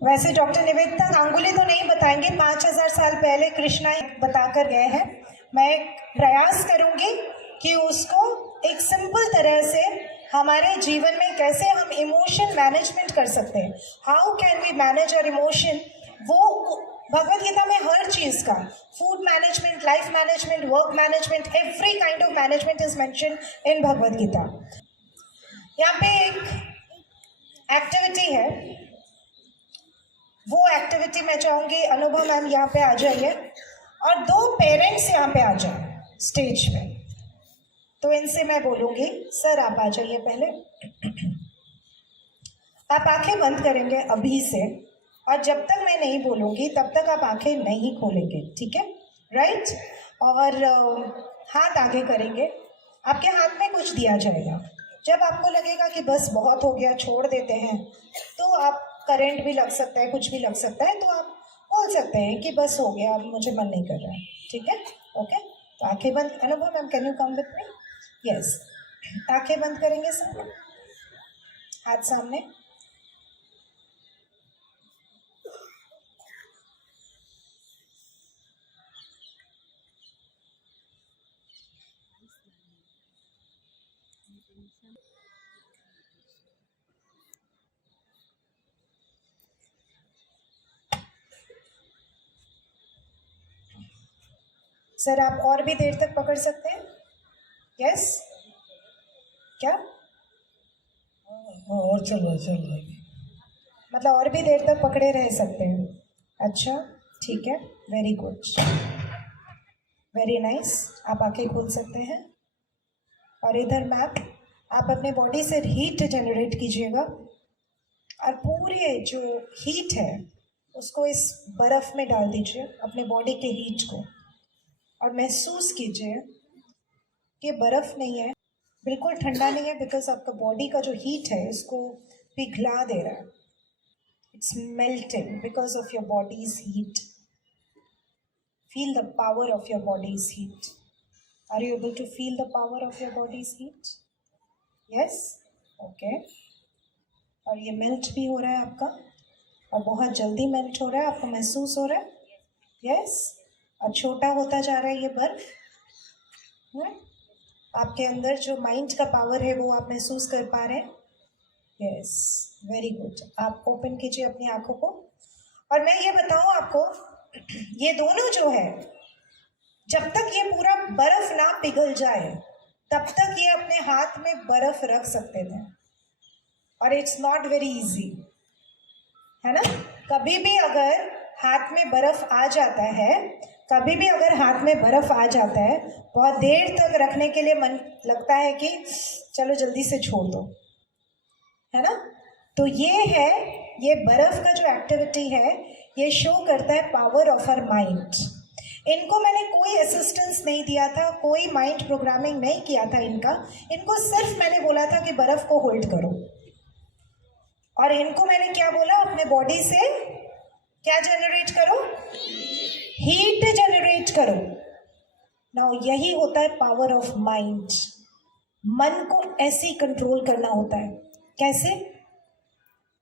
वैसे डॉक्टर निवेदिता गांगुली तो नहीं बताएंगे, 5000 साल पहले कृष्णा बता कर गए हैं। मैं प्रयास करूंगी कि उसको एक सिंपल तरह से हमारे जीवन में कैसे हम इमोशन मैनेजमेंट कर सकते हैं, how can we manage our emotion. वो भगवत गीता में हर चीज का, food management, life management, work management, every kind of management is mention in Bhagavad Gita. यहाँ पे एक एक्टिविटी है, वो एक्टिविटी मैं चाहूंगी अनुभव मैम यहाँ पे आ जाइए और 2 पेरेंट्स यहाँ पे आ जाए स्टेज पे। तो इनसे मैं बोलूंगी, सर आप आ जाइए पहले। आप आंखें बंद करेंगे अभी से, और जब तक मैं नहीं बोलूंगी तब तक आप आंखें नहीं खोलेंगे, ठीक है? राइट? और हाथ आगे करेंगे, आपके हाथ में कुछ दिया जाएगा। जब आपको लगेगा कि बस बहुत हो गया, छोड़ देते हैं, तो आप, करंट भी लग सकता है, कुछ भी लग सकता है, तो आप बोल सकते हैं कि बस हो गया, अब मुझे मन नहीं कर रहा है, ठीक है? ओके, तो आंखें बंद। अनुभव ma'am can you come with me? Yes, आंखें बंद करेंगे सर, हाथ सामने। सर आप और भी देर तक पकड़ सकते हैं? यस, क्या और चल रहा है। मतलब और भी देर तक पकड़े रह सकते हैं? अच्छा, ठीक है, वेरी गुड, वेरी नाइस। आप आंखें खोल सकते हैं। और इधर मैम, आप अपने बॉडी से हीट जनरेट कीजिएगा और पूरे जो हीट है उसको इस बर्फ में डाल दीजिए, अपने बॉडी के हीट को, और महसूस कीजिए कि बर्फ नहीं है, बिल्कुल ठंडा नहीं है, बिकॉज आपका बॉडी का जो हीट है इसको पिघला दे रहा है। It's melting because of your bodies heat. Feel the power of your body's heat. Are you able to feel the power of your body's heat? Yes? Okay. और ये मेल्ट भी हो रहा है आपका, और बहुत जल्दी मेल्ट हो रहा है, आपको महसूस हो रहा है? यस? और छोटा होता जा रहा है ये बर्फ। आपके अंदर जो माइंड का पावर है वो आप महसूस कर पा रहे हैं? Yes, very good. आप ओपन कीजिए अपनी आंखों को, और मैं ये बताऊं आपको, ये दोनों जो है, जब तक ये पूरा बर्फ ना पिघल जाए तब तक ये अपने हाथ में बर्फ रख सकते थे, और इट्स नॉट वेरी इजी, है ना? कभी भी अगर हाथ में बर्फ आ जाता है, कभी भी अगर हाथ में बर्फ आ जाता है, बहुत देर तक रखने के लिए मन लगता है कि चलो जल्दी से छोड़ दो, है ना? तो ये है, ये बर्फ का जो एक्टिविटी है ये शो करता है पावर ऑफ आवर माइंड। इनको मैंने कोई असिस्टेंस नहीं दिया था, कोई माइंड प्रोग्रामिंग नहीं किया था इनको सिर्फ मैंने बोला था कि बर्फ को होल्ड करो, और इनको मैंने क्या बोला, अपने बॉडी से क्या जनरेट करो, हीट जनरेट करो। नाउ यही होता है पावर ऑफ माइंड। मन को ऐसे ही कंट्रोल करना होता है। कैसे?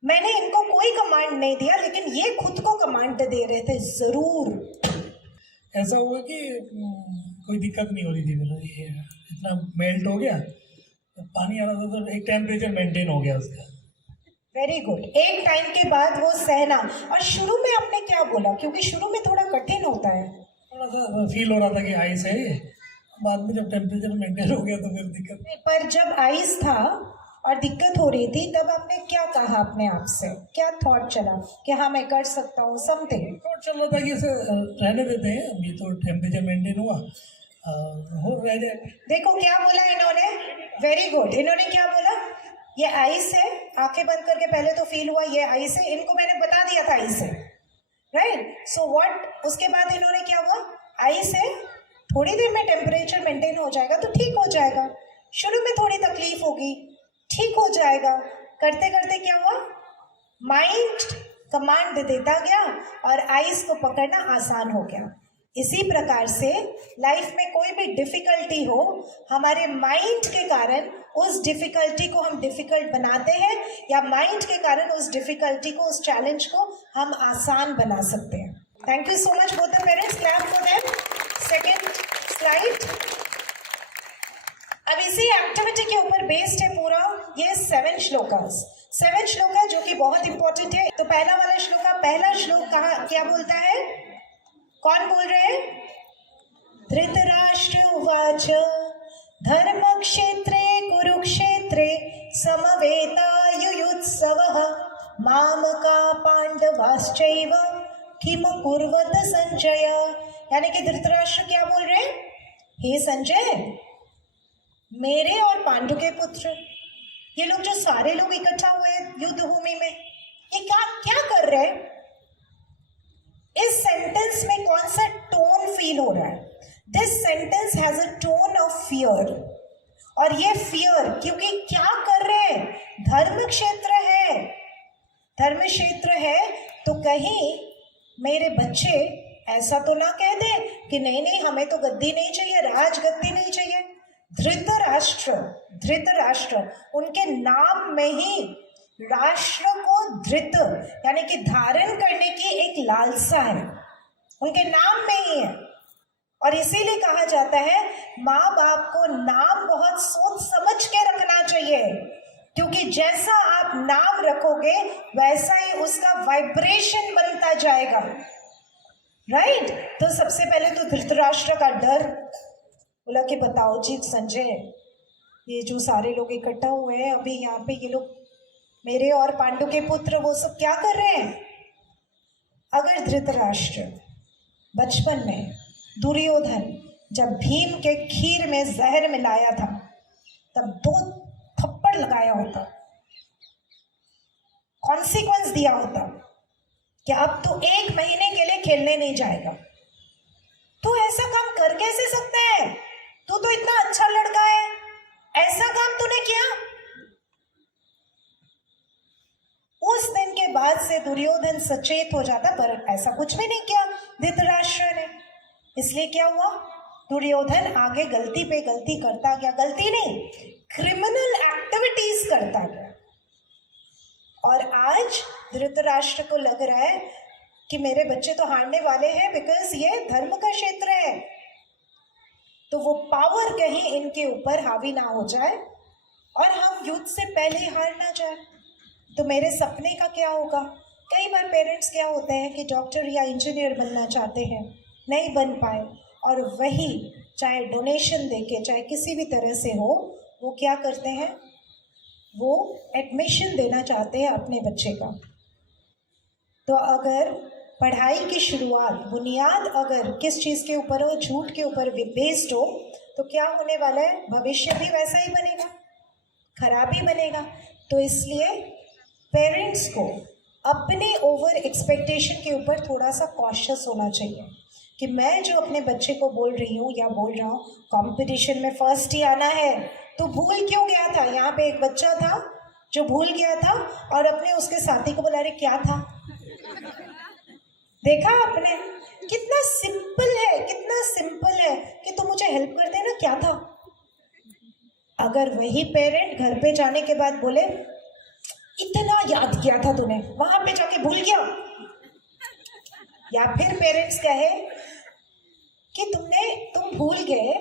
मैंने इनको कोई कमांड नहीं दिया, लेकिन ये खुद को कमांड दे रहे थे, जरूर ऐसा हुआ कि कोई दिक्कत नहीं हो रही थी, मतलब ये इतना मेल्ट हो गया, पानी आ रहा था तो एक टेम्परेचर मेंटेन हो गया उसका। Very good. एक टाइम के बाद वो सहना, और शुरू में आपने क्या बोला, क्योंकि शुरू में थोड़ा कठिन होता है, थोड़ा सा फील हो रहा था कि आइस है, बाद में जब टेम्परेचर मेंटेन हो गया तो फिर दिक्कत नहीं। पर जब आइस था और दिक्कत हो रही थी तब आपने क्या कहा अपने आप से, क्या थॉट चला कि हाँ मैं कर सकता हूँ, समथिंग थॉट चल रहा था कि इसे रहने देते हैं, अभी तो टेम्परेचर मेंटेन हुआ, हो रह जाए। देखो क्या बोला इन्होंने, वेरी गुड। इन्होंने क्या बोला, ये आइस है, आंखें बंद करके पहले तो फील हुआ ये आइस है, इनको मैंने बता दिया था आइस है, राइट? सो व्हाट, उसके बाद इन्होंने क्या हुआ, आइस है, थोड़ी देर में टेम्परेचर मेंटेन हो जाएगा तो ठीक हो जाएगा, शुरू में थोड़ी तकलीफ होगी, ठीक हो जाएगा। करते करते क्या हुआ, माइंड कमांड देता गया और आइस को पकड़ना आसान हो गया। इसी प्रकार से लाइफ में कोई भी डिफिकल्टी हो, हमारे माइंड के कारण उस डिफिकल्टी को हम डिफिकल्ट बनाते हैं या माइंड के कारण उस डिफिकल्टी को, उस चैलेंज को हम आसान बना सकते हैं. Thank you so much both the parents, clap for them. Second slide. अब इसी एक्टिविटी के ऊपर बेस्ड है पूरा ये 7 श्लोकास. 7 श्लोका जो कि बहुत इंपॉर्टेंट है. तो पहला वाला श्लोका, पहला श्लोक कहा क्या बोलता है? कौन बोल रहे हैं? धृतराष्ट्र उवाच धर्मक्षेत्रे कुरुक्षेत्रे समवेतायुयुत्सवः मामका पांडवाश्चैव किम कुर्वत संजय. यानी कि धृतराष्ट्र क्या बोल रहे हैं? हे संजय, मेरे और पांडु के पुत्र, ये लोग जो सारे लोग इकट्ठा हुए युद्ध भूमि में, ये क्या कर रहे हैं? इस सेंटेंस में कौन सा टोन फील हो रहा है? This sentence has a tone of fear. और ये फियर क्योंकि क्या कर रहे हैं? धर्म क्षेत्र है. धर्म क्षेत्र है तो कहीं मेरे बच्चे ऐसा तो ना कह दे कि नहीं नहीं हमें तो गद्दी नहीं चाहिए, राजगद्दी नहीं चाहिए. धृतराष्ट्र उनके नाम में ही राष्ट्र को धृत यानी कि धारण करने की एक लालसा है, उनके नाम में ही है. और इसीलिए कहा जाता है माँ बाप को नाम बहुत सोच समझ के रखना चाहिए, क्योंकि जैसा आप नाम रखोगे वैसा ही उसका वाइब्रेशन बनता जाएगा. राइट? तो सबसे पहले तो धृतराष्ट्र का डर, बोला कि बताओ जी संजय, ये जो सारे लोग इकट्ठा हुए हैं अभी यहाँ पे, ये लोग मेरे और पांडु के पुत्र, वो सब क्या कर रहे हैं? अगर धृतराष्ट्र बचपन में दुर्योधन जब भीम के खीर में जहर मिलाया था तब 2 थप्पड़ लगाया होता, कॉन्सिक्वेंस दिया होता कि अब तो 1 महीने के लिए खेलने नहीं जाएगा. तू ऐसा काम कर कैसे सकता है? तू तो इतना अच्छा लड़का है, ऐसा काम तूने किया? उस दिन के बाद से दुर्योधन सचेत हो जाता, पर ऐसा कुछ भी नहीं किया धृतराष्ट्र ने. इसलिए क्या हुआ? दुर्योधन आगे गलती पे गलती करता गया, गलती नहीं क्रिमिनल एक्टिविटीज करता गया. और आज धृतराष्ट्र को लग रहा है कि मेरे बच्चे तो हारने वाले हैं बिकॉज ये धर्म का क्षेत्र है, तो वो पावर कहीं इनके ऊपर हावी ना हो जाए और हम युद्ध से पहले हार ना जाए. तो मेरे सपने का क्या होगा? कई बार पेरेंट्स क्या होते हैं कि डॉक्टर या इंजीनियर बनना चाहते हैं, नहीं बन पाए, और वही चाहे डोनेशन देके चाहे किसी भी तरह से हो, वो क्या करते हैं? वो एडमिशन देना चाहते हैं अपने बच्चे का. तो अगर पढ़ाई की शुरुआत, बुनियाद अगर किस चीज़ के ऊपर हो, झूठ के ऊपर बेस्ड हो, तो क्या होने वाला है? भविष्य भी वैसा ही बनेगा, खराब ही बनेगा. तो इसलिए पेरेंट्स को अपने ओवर एक्सपेक्टेशन के ऊपर थोड़ा सा कॉशियस होना चाहिए कि मैं जो अपने बच्चे को बोल रही हूँ या बोल रहा हूँ कंपटीशन में फर्स्ट ही आना है, तो भूल क्यों गया था? यहाँ पे एक बच्चा था जो भूल गया था और अपने उसके साथी को बोला, अरे क्या था? देखा आपने? कितना सिंपल है, कितना सिंपल है कि तुम मुझे हेल्प कर देना, क्या था? अगर वही पेरेंट घर पे जाने के बाद बोले, इतना याद किया था तूने, वहां पे जाके भूल गया, या फिर पेरेंट्स कहे कि तुम भूल गए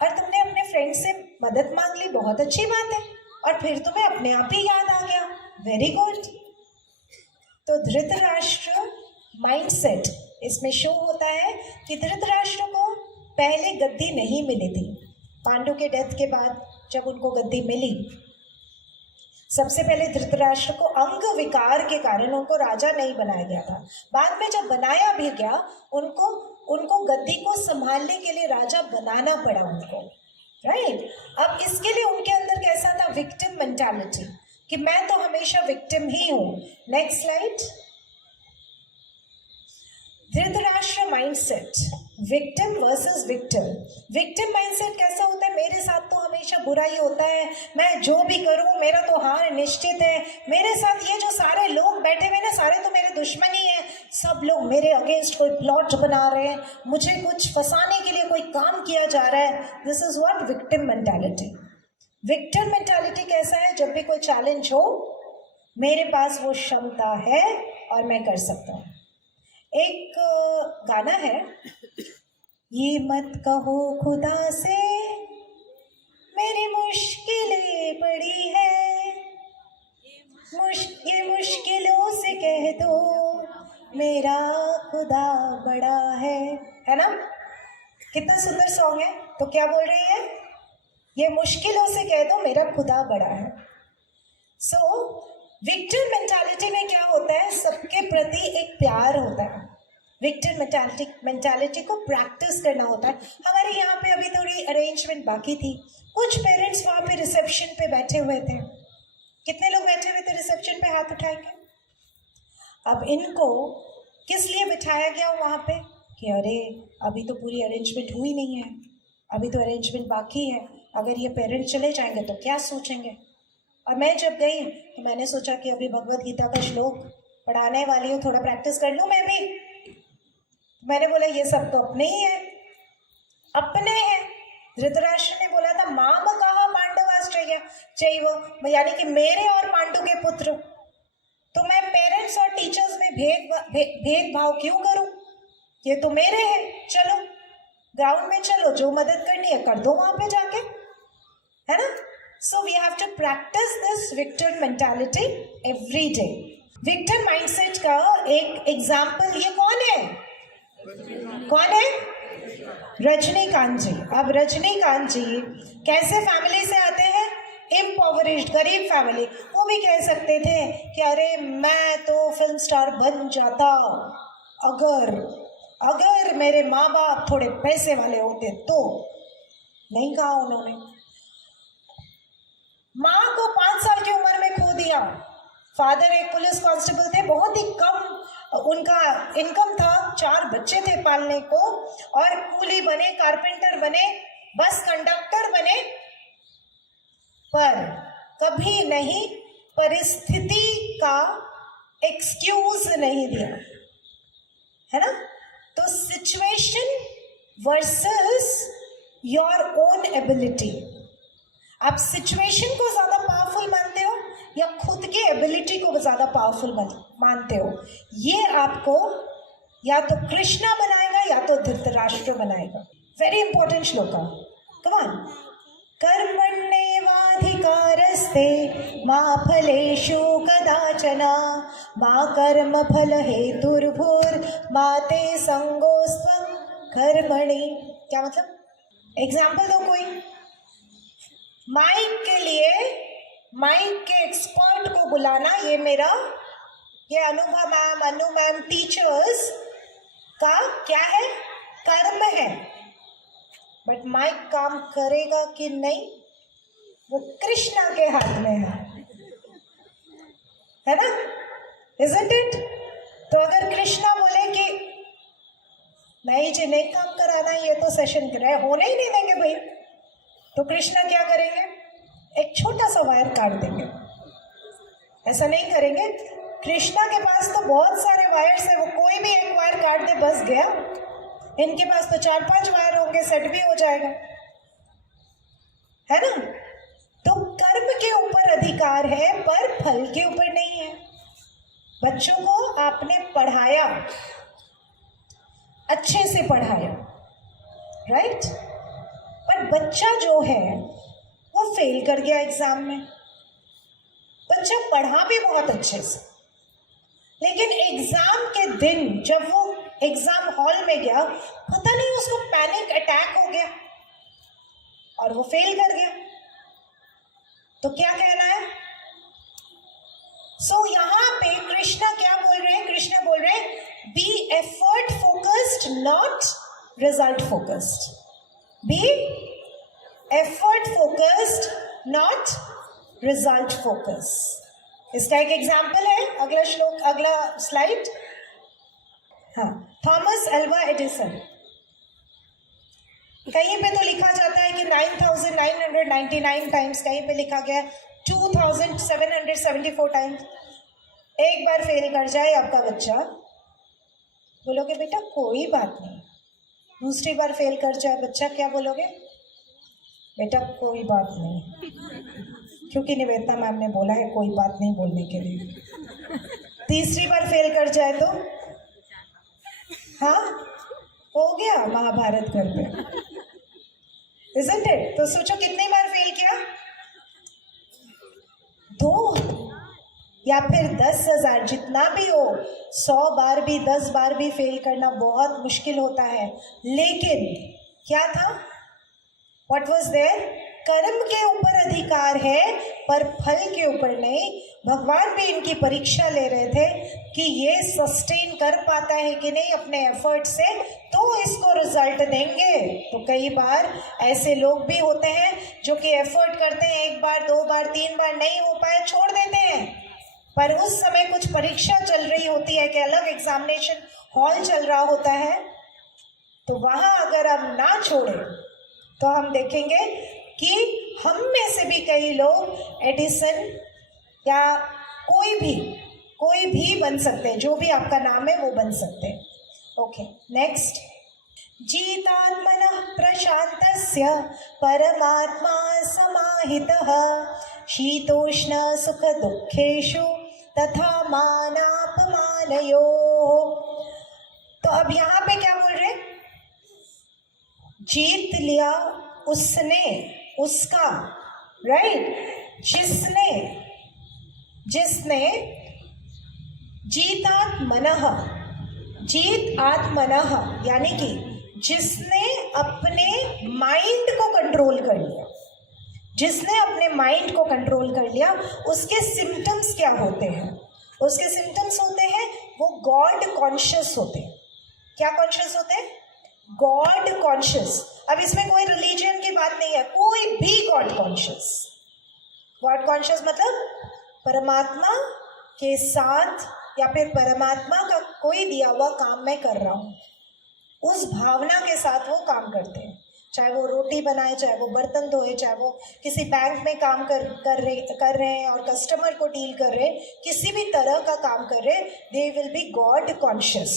और तुमने अपने फ्रेंड से मदद मांग ली, बहुत अच्छी बात है, और फिर तुम्हें अपने आप ही याद आ गया, वेरी गुड. तो धृतराष्ट्र माइंडसेट इसमें शो होता है कि धृतराष्ट्र को पहले गद्दी नहीं मिली थी. पांडु के डेथ के बाद जब उनको गद्दी मिली, सबसे पहले धृतराष्ट्र को अंग विकार के कारण उनको राजा नहीं बनाया गया था. बाद में जब बनाया भी गया, उनको गद्दी को संभालने के लिए राजा बनाना पड़ा उनको. राइट? अब इसके लिए उनके अंदर कैसा था? विक्टिम मेंटालिटी, कि मैं तो हमेशा विक्टिम ही हूं. Next slide. Dhritarashtra mindset, victim versus victim. Victim mindset कैसा होता है? मेरे साथ तो हमेशा बुरा ही होता है, मैं जो भी करूं मेरा तो हार निश्चित है, मेरे साथ ये जो सारे लोग बैठे हुए ना, सारे तो मेरे दुश्मन ही हैं, सब लोग मेरे अगेंस्ट कोई प्लॉट बना रहे हैं, मुझे कुछ फंसाने के लिए कोई काम किया जा रहा है. This is what victim mentality. Victor mentality कैसा है? जब भी कोई चैलेंज हो, मेरे पास वो क्षमता है और मैं कर सकता हूँ। एक गाना है, ये मत कहो खुदा से मेरी मुश्किलें बड़ी है, ये मुश्किलों से कह दो मेरा खुदा बड़ा है ना? कितना सुंदर सॉन्ग है। तो क्या बोल रही है? ये मुश्किलों से कह दो मेरा खुदा बड़ा है। सो विक्टर मेंटालिटी में क्या होता है? सबके प्रति एक प्यार होता है। विक्टर मेंटालिटी को प्रैक्टिस करना होता है। हमारे यहाँ पे अभी थोड़ी अरेंजमेंट बाकी थी, कुछ पेरेंट्स वहाँ पे रिसेप्शन पे बैठे हुए थे। कितने लोग बैठे हुए थे रिसेप्शन पे? हाथ उठाएंगे। अब इनको किस लिए बिठाया गया वहाँ पे? कि अरे अभी तो पूरी अरेंजमेंट हुई नहीं है, अभी तो अरेंजमेंट बाकी है, अगर ये पेरेंट्स चले जाएंगे तो क्या सोचेंगे। और मैं जब गई तो मैंने सोचा कि अभी भगवत गीता का श्लोक पढ़ाने वाली हूँ, थोड़ा प्रैक्टिस कर लूँ मैं भी। मैंने बोला ये सब तो अपने ही है, अपने हैं। धृतराष्ट्र ने बोला था माम कहा पांडवाश्चर्य चैव, यानी कि मेरे और पांडु के पुत्र। तो मैं पेरेंट्स और टीचर्स में भेदभाव क्यों करूं? ये तो मेरे हैं, चलो ग्राउंड में चलो, जो मदद करनी है कर दो वहां पे जाके, है ना? So we have to practice this victor mentality every day. Victor mindset का एक एग्जाम्पल ये कौन है? कौन है? रजनीकांत जी। अब रजनीकांत जी कैसे फैमिली से आते हैं? इम्पोवरिश्ड, गरीब फैमिली। वो भी कह सकते थे कि अरे मैं तो फिल्म स्टार बन जाता अगर मेरे माँ बाप थोड़े पैसे वाले होते तो। नहीं कहा उन्होंने। माँ को 5 साल की उम्र में खो दिया। फादर एक पुलिस कांस्टेबल थे, बहुत ही कम उनका इनकम था, 4 बच्चे थे पालने को, और कूली बने, कारपेंटर बने, बस कंडक्टर बने, पर कभी नहीं परिस्थिति का एक्सक्यूज नहीं दिया, है ना? तो situation versus your own ability. आप सिचुएशन को ज्यादा पावरफुल मानते हो या खुद के एबिलिटी को ज्यादा पावरफुल मानते हो? ये आपको या तो कृष्णा बनाएगा या तो धृतराष्ट्र बनाएगा। वेरी इंपॉर्टेंट श्लोक। Come on. कर्मण्येवाधिकारस्ते मा फलेषु कदाचन मा कर्म फल हेतुर्भुर्मा ते संगोस्त्वं कर्मणि। क्या मतलब? एग्जाम्पल दो कोई। माइक के लिए माइक के एक्सपर्ट को बुलाना, ये अनुभव मैम, अनु मैम, टीचर्स का क्या है? कर्म है। बट माइक काम करेगा कि नहीं, वो कृष्णा के हाथ में है ना? Isn't it? तो अगर कृष्णा बोले कि नहीं जी नहीं काम कराना, ये तो सेशन होने ही नहीं देंगे भाई, तो कृष्णा क्या करेंगे? एक छोटा सा वायर काट देंगे। ऐसा नहीं करेंगे। कृष्णा के पास तो बहुत सारे वायर्स है, वो कोई भी एक वायर काट दे बस गया। इनके पास तो 4-5 वायर होंगे, सेट भी हो जाएगा, है ना? तो कर्म के ऊपर अधिकार है पर फल के ऊपर नहीं है। बच्चों को आपने पढ़ाया, अच्छे से पढ़ाया, राइट? पर बच्चा जो है वो फेल कर गया एग्जाम में। बच्चा पढ़ा भी बहुत अच्छे से, लेकिन एग्जाम के दिन जब वो एग्जाम हॉल में गया, पता नहीं उसको पैनिक अटैक हो गया और वो फेल कर गया। तो क्या कहना है? सो यहाँ पे कृष्णा क्या बोल रहे हैं? कृष्णा बोल रहे हैं be effort focused not result focused. Be effort focused not result focus. इसका एक एग्जाम्पल है, अगला श्लोक, अगला स्लाइड। हाँ, थॉमस अल्वा एडिसन। कहीं पे तो लिखा जाता है कि 9,999 टाइम्स, कहीं पे लिखा गया 2,774 टाइम्स। एक बार फेल कर जाए आपका बच्चा, बोलोगे बेटा कोई बात नहीं। दूसरी बार फेल कर जाए बच्चा, क्या बोलोगे? बेटा कोई बात नहीं, क्योंकि निवेदिता मैम ने बोला है कोई बात नहीं बोलने के लिए। तीसरी बार फेल कर जाए तो हाँ हो गया महाभारत घर पे, isn't it? तो सोचो कितनी बार फेल किया, 2 या फिर 10,000, जितना भी हो, 100 बार भी 10 बार भी फेल करना बहुत मुश्किल होता है। लेकिन क्या था, व्हाट वाज देयर, कर्म के ऊपर अधिकार है पर फल के ऊपर नहीं। भगवान भी इनकी परीक्षा ले रहे थे कि ये सस्टेन कर पाता है कि नहीं अपने एफर्ट से, तो इसको रिजल्ट देंगे। तो कई बार ऐसे लोग भी होते हैं जो कि एफर्ट करते हैं, 1 बार 2 बार 3 बार, नहीं हो पाए छोड़ देते हैं, पर उस समय कुछ परीक्षा चल रही होती है कि अलग एग्जामिनेशन हॉल चल रहा होता है, तो वहां अगर हम ना छोड़े तो हम देखेंगे कि हम में से भी कई लोग एडिसन या कोई भी बन सकते हैं, जो भी आपका नाम है वो बन सकते हैं। ओके नेक्स्ट, जितात्मनः प्रशान्तस्य परमात्मा समाहितः शीतोष्ण सुख दुखेषु तथा मानापमानयोः। तो अब यहाँ पे क्या बोल रहे, जीत लिया उसने, उसका, राइट, जिसने जीत आत्मनः यानी कि जिसने अपने माइंड को कंट्रोल कर लिया, जिसने अपने माइंड को कंट्रोल कर लिया, उसके सिम्टम्स क्या होते हैं, उसके सिम्टम्स होते हैं वो गॉड कॉन्शियस होते हैं। क्या कॉन्शियस होते हैं, गॉड कॉन्शियस। अब इसमें कोई रिलीजन की बात नहीं है, कोई भी गॉड कॉन्शियस। गॉड कॉन्शियस मतलब परमात्मा के साथ या फिर परमात्मा का कोई दिया हुआ काम मैं कर रहा हूँ, उस भावना के साथ वो काम करते हैं। चाहे वो रोटी बनाए, चाहे वो बर्तन धोए, चाहे वो किसी बैंक में काम कर रहे हैं और कस्टमर को डील कर रहे हैं, किसी भी तरह का काम कर रहे हैं, they will be God conscious.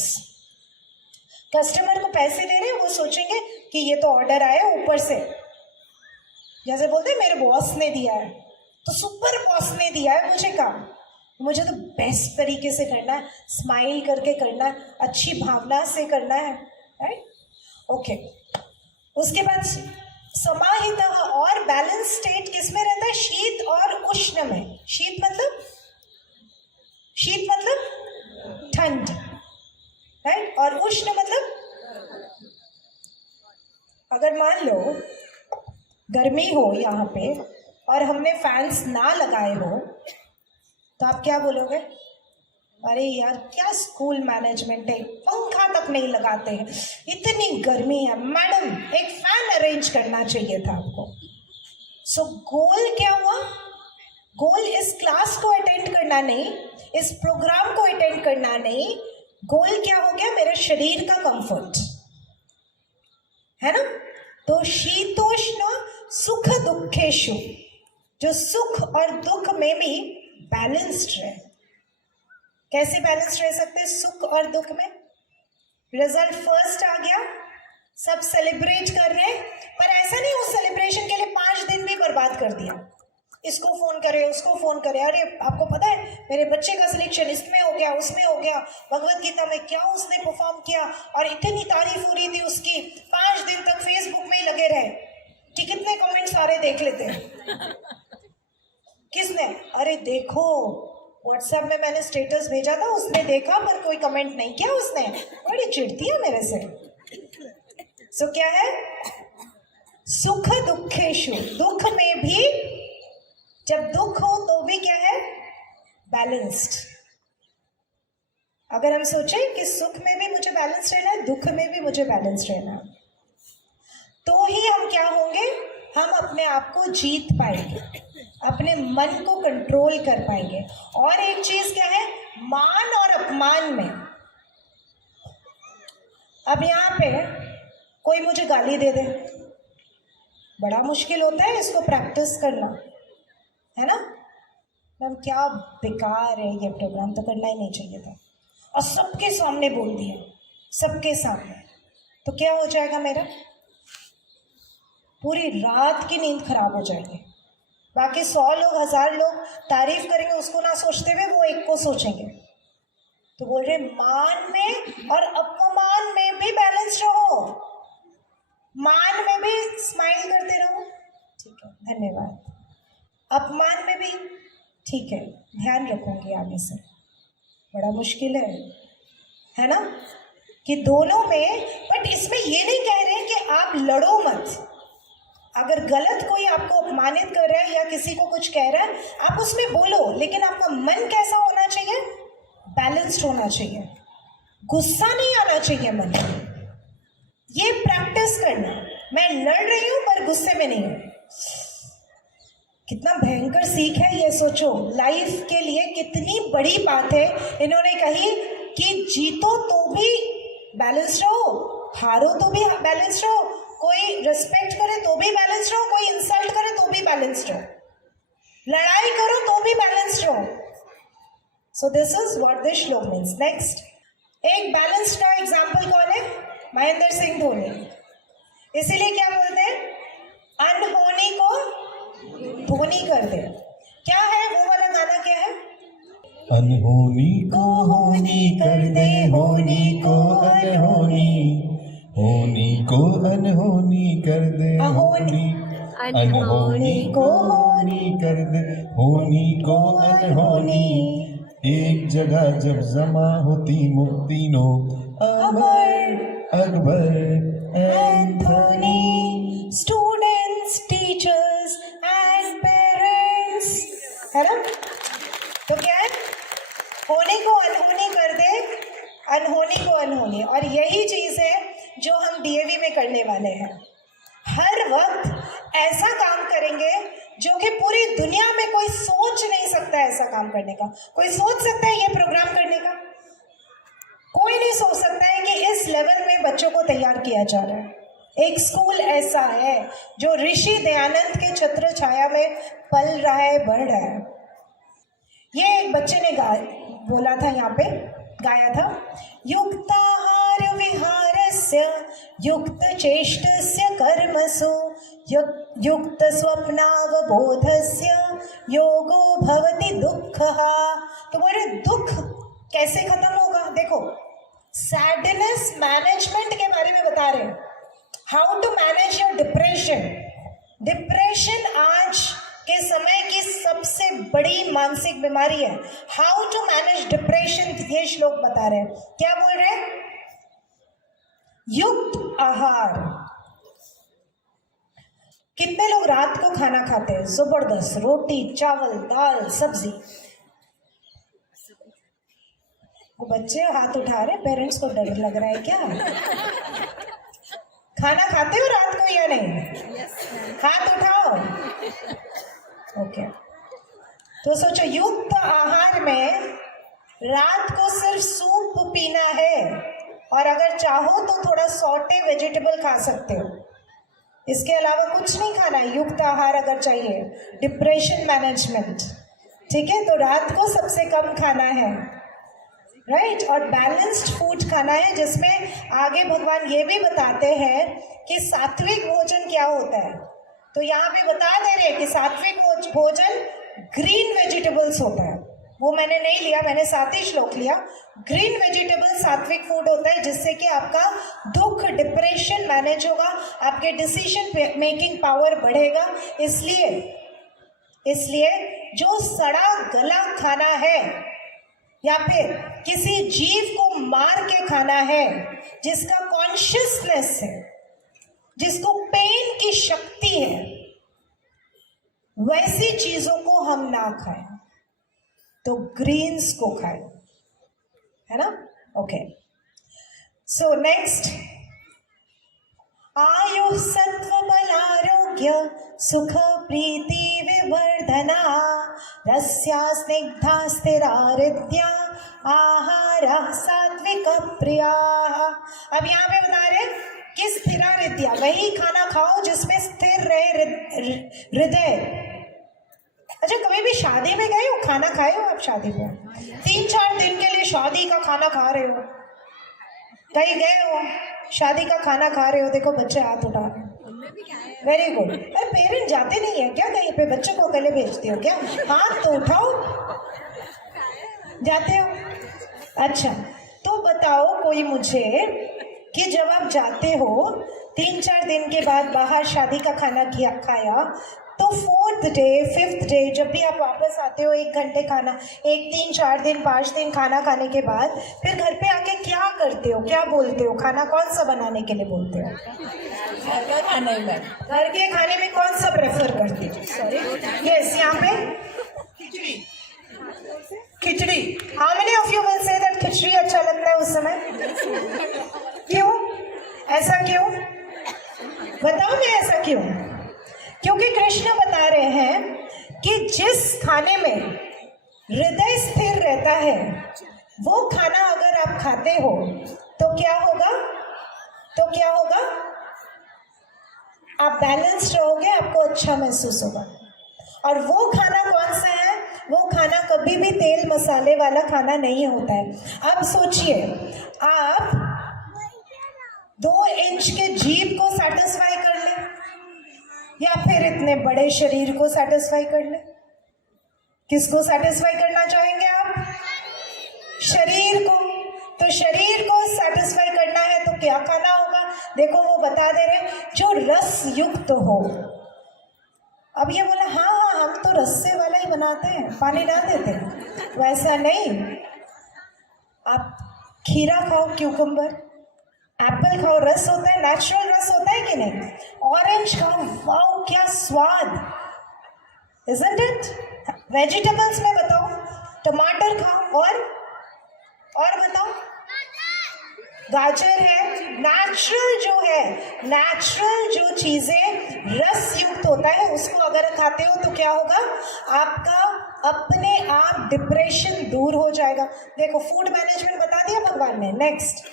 Customer को पैसे दे रहे हैं, वो सोचेंगे कि ये तो ऑर्डर आया ऊपर से, जैसे बोलते हैं मेरे बॉस ने दिया है, तो सुपर बॉस ने दिया है मुझे काम, मुझे तो बेस्ट तरीके से करना है, स्माइल करके करना है, अच्छी भावना से करना है, राइट। ओके, उसके बाद समाहित और बैलेंस स्टेट किस में रहता है, शीत और उष्ण में। शीत मतलब ठंड, राइट, और उष्ण मतलब अगर मान लो गर्मी हो यहाँ पे और हमने फैंस ना लगाए हो, तो आप क्या बोलोगे, अरे यार क्या स्कूल मैनेजमेंट है, पंखा तक नहीं लगाते हैं, इतनी गर्मी है, मैडम एक फैन अरेंज करना चाहिए था आपको। सो गोल क्या हुआ, गोल इस क्लास को अटेंड करना नहीं, इस प्रोग्राम को अटेंड करना नहीं, गोल क्या हो गया, मेरे शरीर का कंफर्ट है ना। तो शीतोष्ण सुख दुखेषु, जो सुख और दुख में भी बैलेंस्ड रहे। कैसे बैलेंस्ड रह सकते हैं सुख और दुख में, रिजल्ट फर्स्ट आ गया, सब सेलिब्रेट कर रहे हैं, पर ऐसा नहीं उस सेलिब्रेशन के लिए 5 दिन भी बर्बाद कर दिया, इसको फोन करे उसको फोन करे, अरे आपको पता है मेरे बच्चे का सिलेक्शन इसमें हो गया उसमें हो गया, भगवत गीता में क्या उसने परफॉर्म किया और इतनी तारीफ हो रही थी उसकी, 5 दिन तक फेसबुक में ही लगे रहे कि कितने कमेंट सारे देख लेते हैं। किसने, अरे देखो व्हाट्सएप में मैंने स्टेटस भेजा था, उसने देखा पर कोई कमेंट नहीं किया उसने, बड़ी चिढ़ती है मेरे से। सो क्या है, सुख दुखेषु, दुख में भी, जब दुख हो तो भी क्या है, बैलेंस्ड। अगर हम सोचें कि सुख में भी मुझे बैलेंस रहना है, दुख में भी मुझे बैलेंस रहना है, तो ही हम क्या होंगे, हम अपने आप को जीत पाएंगे, अपने मन को कंट्रोल कर पाएंगे। और एक चीज क्या है, मान और अपमान में, अब यहाँ पे कोई मुझे गाली दे दे, बड़ा मुश्किल होता है इसको प्रैक्टिस करना, है ना। मैम क्या बेकार है ये प्रोग्राम, तो करना ही नहीं चाहिए था, और सबके सामने बोल दिया, सबके सामने, तो क्या हो जाएगा मेरा, पूरी रात की नींद खराब हो जाएगी। बाकी 100 लोग 1000 लोग तारीफ करेंगे, उसको ना सोचते हुए वो एक को सोचेंगे। तो बोल रहे मान में और अपमान में भी बैलेंस रहो, मान में भी स्माइल करते रहो, ठीक है धन्यवाद, अपमान में भी ठीक है ध्यान रखूंगी आगे से। बड़ा मुश्किल है ना, कि दोनों में, बट इसमें ये नहीं कह रहे कि आप लड़ो मत। अगर गलत कोई आपको अपमानित कर रहा है या किसी को कुछ कह रहा है, आप उसमें बोलो, लेकिन आपका मन कैसा होना चाहिए, बैलेंस्ड होना चाहिए, गुस्सा नहीं आना चाहिए मन में। ये प्रैक्टिस करना, मैं लड़ रही हूं पर गुस्से में नहीं हूं। कितना भयंकर सीख है ये, सोचो लाइफ के लिए कितनी बड़ी बात है। इन्होंने कही कि जीतो तो भी बैलेंस रहो, हारो तो भी बैलेंस रहो, कोई रिस्पेक्ट करे तो भी बैलेंस रहो, कोई इंसल्ट करे तो भी बैलेंस रहो, लड़ाई करो तो भी बैलेंस रहो। So this is what this श्लोक मीन्स। नेक्स्ट, एक बैलेंस का एग्जाम्पल कौन है, महेंद्र सिंह धोनी। इसीलिए क्या बोलते हैं, अनहोनी को धोनी कर दे। क्या है वो वाला गाना, क्या है, अनहोनी को होनी कर दे, होनी को अनहोनी, होनी को अनहोनी कर दे, होनी अनहोनी को होनी कर दे, होनी को अनहोनी। एक जगह जब जमा होती तीनों, Amar, Akbar, Anthony, students, teachers and parents, है ना। तो क्या है, होने को अनहोनी कर दे, अनहोनी को अनहोनी। और यही चीज है जो हम डीएवी में करने वाले हैं। हर वक्त ऐसा काम करेंगे जो कि पूरी दुनिया में कोई सोच नहीं सकता ऐसा काम करने का। कोई सोच सकता है ये प्रोग्राम करने का, कोई नहीं सोच सकता है कि इस लेवल में बच्चों को तैयार किया जा रहा है। एक स्कूल ऐसा है जो ऋषि दयानंद के छत्र छाया में पल रहा है, बढ़ रहा है। ये एक बच्चे ने बोला था, यहाँ पे गाया था, युक्ताहार विहारस्य युक्त चेष्टस्य कर्मसु युक्त स्वप्नावबोधस्य योगो भवति दुःखः। तो बोले दुख कैसे खत्म होगा, देखो सैडनेस मैनेजमेंट के बारे में बता रहे हैं, how to manage your depression. Depression आज के समय की सबसे बड़ी मानसिक बीमारी है। हाउ टू मैनेज डिप्रेशन, ये श्लोक बता रहे हैं। क्या बोल रहे हैं, युक्त आहार। कितने लोग रात को खाना खाते हैं, जबरदस्त, रोटी चावल दाल सब्जी। वो बच्चे हाथ उठा रहे, पेरेंट्स को डर लग रहा है क्या। खाना खाते हो रात को या नहीं, हाथ उठाओ। ओके, तो सोचो युक्त आहार में रात को सिर्फ सूप पीना है, और अगर चाहो तो थोड़ा सॉटे वेजिटेबल खा सकते हो, इसके अलावा कुछ नहीं खाना है। युक्त आहार अगर चाहिए, डिप्रेशन मैनेजमेंट, ठीक है, तो रात को सबसे कम खाना है, राइट। और बैलेंस्ड फूड खाना है, जिसमें आगे भगवान ये भी बताते हैं कि सात्विक भोजन क्या होता है। तो यहाँ पे बता दे रहे कि सात्विक भोजन ग्रीन वेजिटेबल्स होता है। वो मैंने नहीं लिया, मैंने साथ ही श्लोक लिया। ग्रीन वेजिटेबल सात्विक फूड होता है, जिससे कि आपका दुख, डिप्रेशन मैनेज होगा, आपके डिसीजन मेकिंग पावर बढ़ेगा। इसलिए जो सड़ा गला खाना है या फिर किसी जीव को मार के खाना है, जिसका कॉन्शियसनेस है, जिसको पेन की शक्ति है, वैसी चीजों को हम ना खाएं, तो ग्रीन्स को खाएं, है ना। ओके, सो नेक्स्ट, आयु सत्व बल आरोग्य सुख प्रीति विवर्धना रस्या स्निग्धा स्थिरा हृदया आहारा सात्विक प्रिया। अब यहाँ पे बता रहे कि स्थिरा हृदया, वही खाना खाओ जिसमें स्थिर रहे हृदय। अच्छा, कभी भी शादी में गए हो, खाना खाए हो आप शादी में, 3-4 दिन के लिए शादी का खाना खा रहे हो, कहीं गए हो शादी का खाना खा रहे हो, देखो बच्चे हाथ उठा रहे हैं, वेरी गुड। अरे पेरेंट जाते नहीं है क्या कहीं पे, बच्चों को अकेले भेजते हो क्या? हाथ तो उठाओ, जाते हो? अच्छा, तो बताओ कोई मुझे कि जब आप जाते हो 3-4 दिन के बाद बाहर शादी का खाना खाया, तो 4th डे 5th डे जब भी आप वापस आते हो 1 घंटे खाना, 1 3-4 दिन 5 दिन खाना खाने के बाद फिर घर पे आके क्या करते हो, क्या बोलते हो? खाना कौन सा बनाने के लिए बोलते हो? घर के खाने में कौन सा प्रेफर करते हो? सॉरी, यस, यहाँ पे khichdi. How many of you will say that khichdi अच्छा लगता है उस समय? क्यों? ऐसा क्यों? बताओ मैं ऐसा क्यों? क्योंकि कृष्ण बता रहे हैं कि जिस खाने में हृदय स्थिर रहता है वो खाना अगर आप खाते हो तो क्या होगा? आप बैलेंस्ड रहोगे, आपको अच्छा महसूस होगा। और वो खाना कौन सा है? वो खाना कभी भी तेल मसाले वाला खाना नहीं होता है। अब सोचिए, आप 2 इंच के जीभ को सेटिस्फाई कर ले या फिर इतने बड़े शरीर को सेटिस्फाई कर ले? किसको सेटिस्फाई करना चाहेंगे आप? शरीर को। तो शरीर को सेटिस्फाई करना है तो क्या खाना होगा? देखो वो बता दे रहे, जो रस युक्त हो। अब ये बोला हाँ हम तो रस्से वाला ही बनाते हैं, पानी डाल देते हैं, वैसा नहीं। आप खीरा खाओ, क्यूकम्बर, एप्पल खाओ, रस होता है, नेचुरल रस होता है कि नहीं? ऑरेंज खाओ, वाओ क्या स्वाद, isn't it? वेजिटेबल्स में बताओ, टमाटर खाओ, और बताओ, गाजर है। नेचुरल जो चीजें रस युक्त होता है उसको अगर खाते हो तो क्या होगा? आपका अपने आप डिप्रेशन दूर हो जाएगा। देखो फूड मैनेजमेंट बता दिया भगवान ने। नेक्स्ट,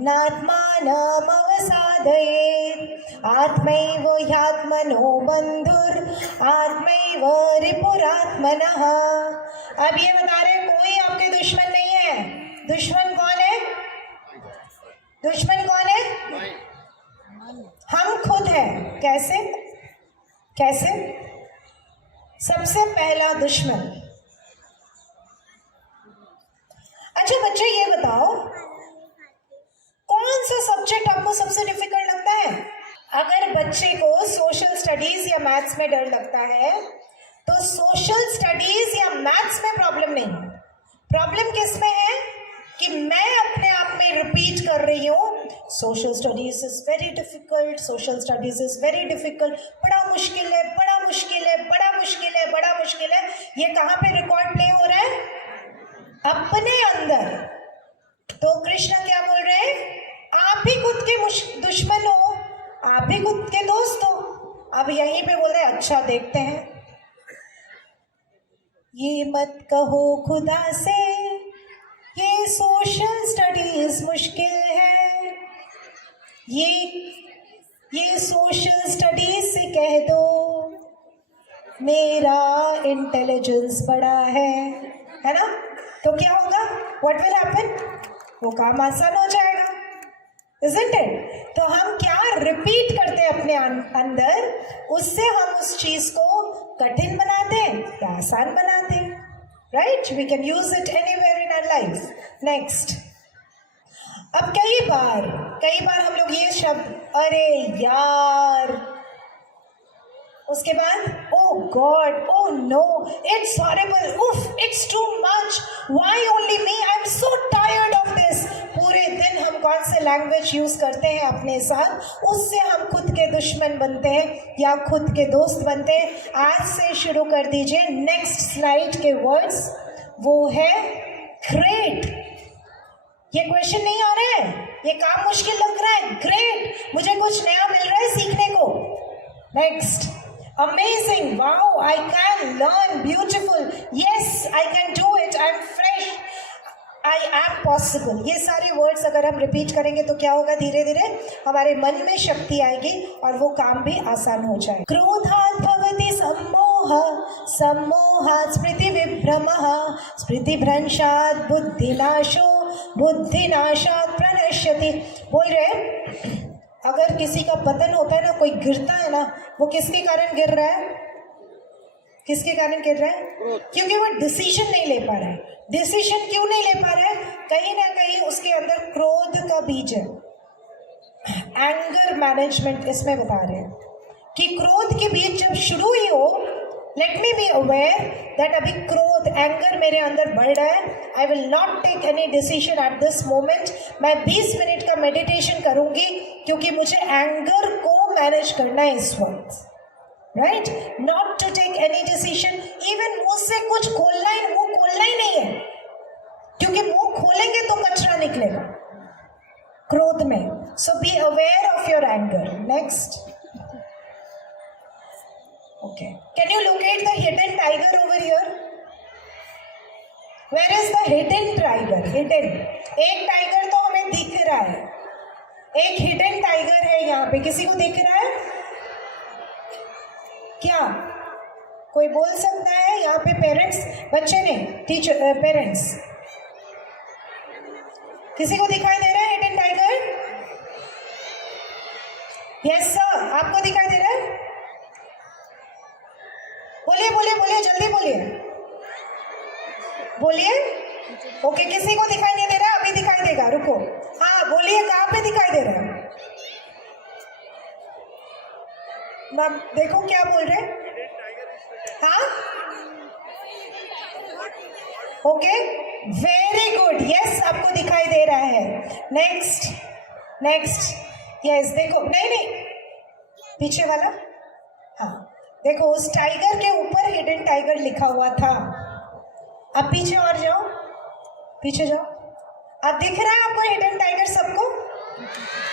नात्मानम् अवसादयेत् आत्मैव ह्यात्मनो बन्धुर् आत्मैव रिपुरात्मनः। अब ये बता रहे कोई आपके दुश्मन नहीं है। दुश्मन कौन है? हम खुद हैं। कैसे? सबसे पहला दुश्मन। अच्छा बच्चे ये बताओ, कौन सा सब्जेक्ट आपको सबसे डिफिकल्ट लगता है? अगर बच्चे को सोशल स्टडीज या मैथ्स में डर लगता है तो सोशल स्टडीज या मैथ्स में प्रॉब्लम नहीं है। प्रॉब्लम किस में है कि मैं अपने आप में रिपीट कर रही हूँ, social studies is very difficult, social studies is very difficult, बड़ा मुश्किल है, बड़ा मुश्किल है, बड़ा मुश्किल है, बड़ा मुश्किल है। ये कहाँ पे रिकॉर्ड प्ले हो रहा है? अपने अंदर। तो कृष्ण क्या बोल रहे हैं? आप ही खुद के दुश्मन हो, आप ही खुद के दोस्त हो। अब यहीं पे बोल रहे हैं, अच्छा देखते हैं, ये मत कहो खुदा से ये सोशल स्टडीज मुश्किल है, ये सोशल स्टडीज से कह दो मेरा इंटेलिजेंस बड़ा है ना? तो क्या होगा? What will happen? वो काम आसान हो जाएगा, isn't it? तो हम क्या रिपीट करते हैं अपने अंदर, उससे हम उस चीज को कठिन बनाते हैं या आसान बनाते हैं। Right? We can use it anywhere in our life. Next, अब कई बार हम लोग ये शब्द, अरे यार, उसके बाद oh god, oh no, it's horrible, उफ, it's too much, why only me, I am so tired of this. पूरे दिन हम कौन से लैंग्वेज यूज करते हैं अपने साथ, उससे हम खुद के दुश्मन बनते हैं या खुद के दोस्त बनते हैं। आज से शुरू कर दीजिए नेक्स्ट स्लाइड के वर्ड्स, वो है ग्रेट। ये क्वेश्चन नहीं आ रहा है, ये काम मुश्किल लग रहा है, ग्रेट, मुझे कुछ नया मिल रहा है सीखने को। Next, amazing, wow, I can learn, beautiful, yes, I can do it, I'm fresh, I am possible। ये सारे वर्ड्स अगर हम रिपीट करेंगे तो क्या होगा? धीरे धीरे हमारे मन में शक्ति आएगी और वो काम भी आसान हो जाए। क्रोधात् भवति सम्मोहः, सम्मोहात् स्मृतिविभ्रमः, स्मृतिभ्रंशात् बुद्धिनाशो, बुद्धिनाशात् प्रणश्यति नश्यति, बोल रहे हैं अगर किसी का पतन होता है ना, कोई गिरता है ना, वो किसके कारण गिर रहा है? किसके कारण गिर रहा है? क्योंकि वो डिसीजन नहीं ले पा रहा है। डिसीजन क्यों नहीं ले पा रहा है? कहीं ना कहीं उसके अंदर क्रोध का बीज है। एंगर मैनेजमेंट इसमें बता रहे हैं कि क्रोध के बीज जब शुरू ही हो, let me be aware that अभी क्रोध, एंगर मेरे अंदर बढ़ रहा है। I will not take any decision at this moment. मैं 20 मिनट का मेडिटेशन करूंगी क्योंकि मुझे एंगर को मैनेज करना है इस वक्त, right? Not to take any decision. Even मुंह से कुछ मुंह खोलना ही नहीं है, क्योंकि मुंह खोलेंगे तो कचरा निकलेगा क्रोध में। So be aware of your anger. Next, okay, can you locate the hidden tiger over here? Where is the hidden tiger? Hidden, एक टाइगर तो हमें दिख रहा है, एक हिडन टाइगर है यहाँ पे। किसी को दिख रहा है क्या? कोई बोल सकता है यहाँ पे? पेरेंट्स, बच्चे ने, टीचर, पेरेंट्स, किसी को दिखाई दे रहा है हिडन टाइगर? यस सर, आपको दिखाई दे रहा है? बोलिए बोलिए बोलिए, जल्दी बोलिए, बोलिए। ओके, किसी को दिखाई नहीं दे रहा? अभी दिखाई देगा, रुको। हाँ बोलिए, कहाँ पे दिखाई दे रहा है? मैम देखो क्या बोल रहे हैं। हाँ, ओके, वेरी गुड, यस, आपको दिखाई दे रहा है। नेक्स्ट, नेक्स्ट, यस, देखो, नहीं नहीं, पीछे वाला, हाँ देखो, उस टाइगर के ऊपर हिडन टाइगर लिखा हुआ था। अब पीछे और जाओ, पीछे जाओ। अब दिख रहा है आपको हिडन टाइगर? सबको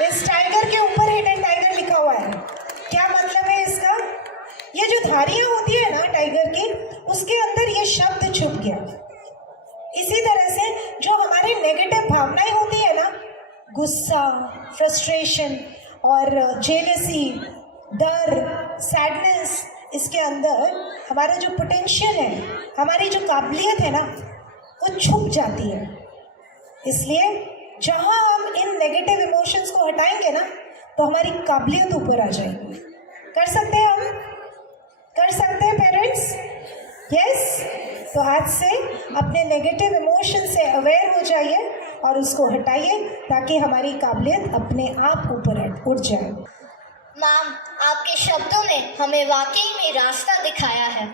इस टाइगर के ऊपर हिडन टाइगर लिखा हुआ है। क्या मतलब है इसका? ये जो धारियां होती है ना टाइगर की, उसके अंदर ये शब्द छुप गया। इसी तरह से जो हमारी नेगेटिव भावनाएं होती है ना, गुस्सा, फ्रस्ट्रेशन और जेलसी, डर, सैडनेस, इसके अंदर हमारा जो पोटेंशियल है, हमारी जो काबिलियत है ना, वो छुप जाती है। इसलिए जहां हम इन नेगेटिव इमोशंस को हटाएंगे ना, तो हमारी काबिलियत ऊपर आ जाएगी। कर सकते हैं हम? कर सकते हैं पेरेंट्स? यस। तो आज से अपने नेगेटिव इमोशन से अवेयर हो जाइए और उसको हटाइए, ताकि हमारी काबिलियत अपने आप ऊपर उठ जाए। मैम, आपके शब्दों ने हमें वाकई में रास्ता दिखाया है।